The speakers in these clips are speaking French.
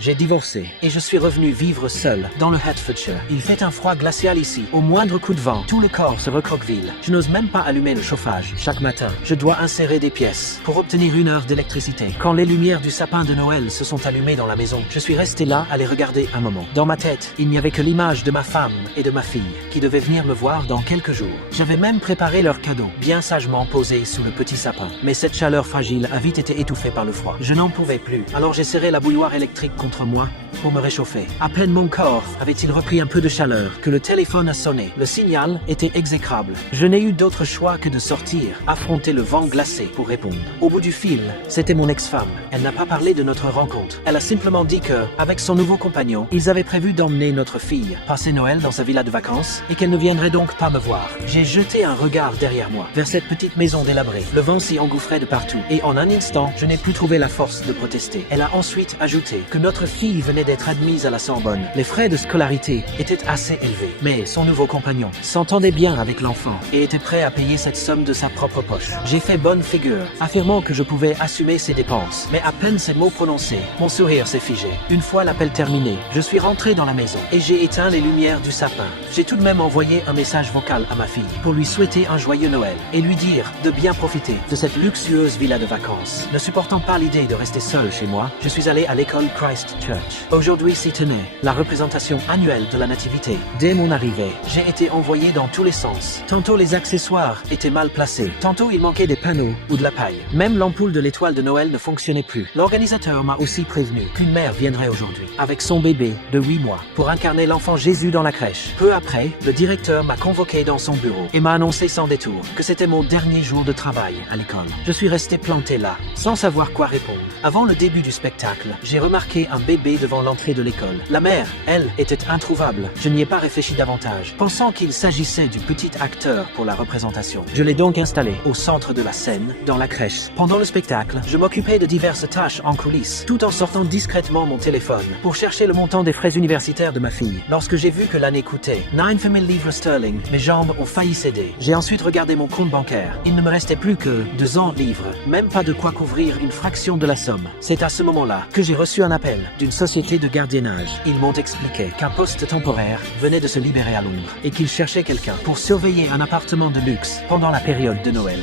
J'ai divorcé et je suis revenu vivre seul dans le Hertfordshire. Il fait un froid glacial ici. Au moindre coup de vent, tout le corps se recroqueville. Je n'ose même pas allumer le chauffage. Chaque matin, je dois insérer des pièces pour obtenir 1 heure d'électricité. Quand les lumières du sapin de Noël se sont allumées dans la maison, je suis resté là à les regarder un moment. Dans ma tête, il n'y avait que l'image de ma femme et de ma fille qui devaient venir me voir dans quelques jours. J'avais même préparé leurs cadeaux, bien sagement posés sous le petit sapin. Mais cette chaleur fragile a vite été étouffée par le froid. Je n'en pouvais plus, alors j'ai serré la bouilloire électrique contre moi pour me réchauffer. À peine mon corps avait-il repris un peu de chaleur que le téléphone a sonné. Le signal était exécrable. Je n'ai eu d'autre choix que de sortir, affronter le vent glacé pour répondre. Au bout du fil, c'était mon ex-femme. Elle n'a pas parlé de notre rencontre. Elle a simplement dit que, avec son nouveau compagnon, ils avaient prévu d'emmener notre fille passer Noël dans sa villa de vacances et qu'elle ne viendrait donc pas me voir. J'ai jeté un regard derrière moi, vers cette petite maison délabrée. Le vent s'y engouffrait de partout et en un instant, je n'ai plus trouvé la force de protester. Elle a ensuite ajouté que notre fille venait d'être admise à la Sorbonne. Les frais de scolarité étaient assez élevés, mais son nouveau compagnon s'entendait bien avec l'enfant et était prêt à payer cette somme de sa propre poche. J'ai fait bonne figure, affirmant que je pouvais assumer ses dépenses, mais à peine ces mots prononcés, mon sourire s'est figé. Une fois l'appel terminé, je suis rentré dans la maison et j'ai éteint les lumières du sapin. J'ai tout de même envoyé un message vocal à ma fille pour lui souhaiter un joyeux Noël et lui dire de bien profiter de cette luxueuse villa de vacances. Ne supportant pas l'idée de rester seul chez moi, je suis allé à l'école Christ Church. Aujourd'hui s'y tenait la représentation annuelle de la Nativité. Dès mon arrivée, j'ai été envoyé dans tous les sens. Tantôt les accessoires étaient mal placés, tantôt il manquait des panneaux ou de la paille. Même l'ampoule de l'étoile de Noël ne fonctionnait plus. L'organisateur m'a aussi prévenu qu'une mère viendrait aujourd'hui avec son bébé de 8 mois pour incarner l'enfant Jésus dans la crèche. Peu après, le directeur m'a convoqué dans son bureau et m'a annoncé sans détour que c'était mon dernier jour de travail à l'école. Je suis resté planté là, sans savoir quoi répondre. Avant le début du spectacle, j'ai remarqué un bébé devant l'entrée de l'école. La mère, elle, était introuvable. Je n'y ai pas réfléchi davantage, pensant qu'il s'agissait du petit acteur pour la représentation. Je l'ai donc installé au centre de la scène, dans la crèche. Pendant le spectacle, je m'occupais de diverses tâches en coulisses, tout en sortant discrètement mon téléphone pour chercher le montant des frais universitaires de ma fille. Lorsque j'ai vu que l'année coûtait 9 000 livres sterling, mes jambes ont failli céder. J'ai ensuite regardé mon compte bancaire. Il ne me restait plus que 200 livres, même pas de quoi couvrir une fraction de la somme. C'est à ce moment-là que j'ai reçu un appel d'une société de gardiennage. Ils m'ont expliqué qu'un poste temporaire venait de se libérer à Londres et qu'ils cherchaient quelqu'un pour surveiller un appartement de luxe pendant la période de Noël.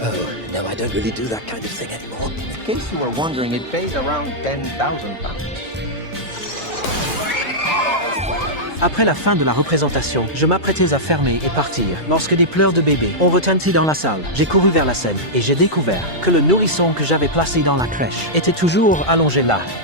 Oh, no, I don't really do that kind of thing anymore. In case you were wondering, it pays around £10,000. Après la fin de la représentation, je m'apprêtais à fermer et partir lorsque des pleurs de bébé ont retenti dans la salle. J'ai couru vers la scène et j'ai découvert que le nourrisson que j'avais placé dans la crèche était toujours allongé là,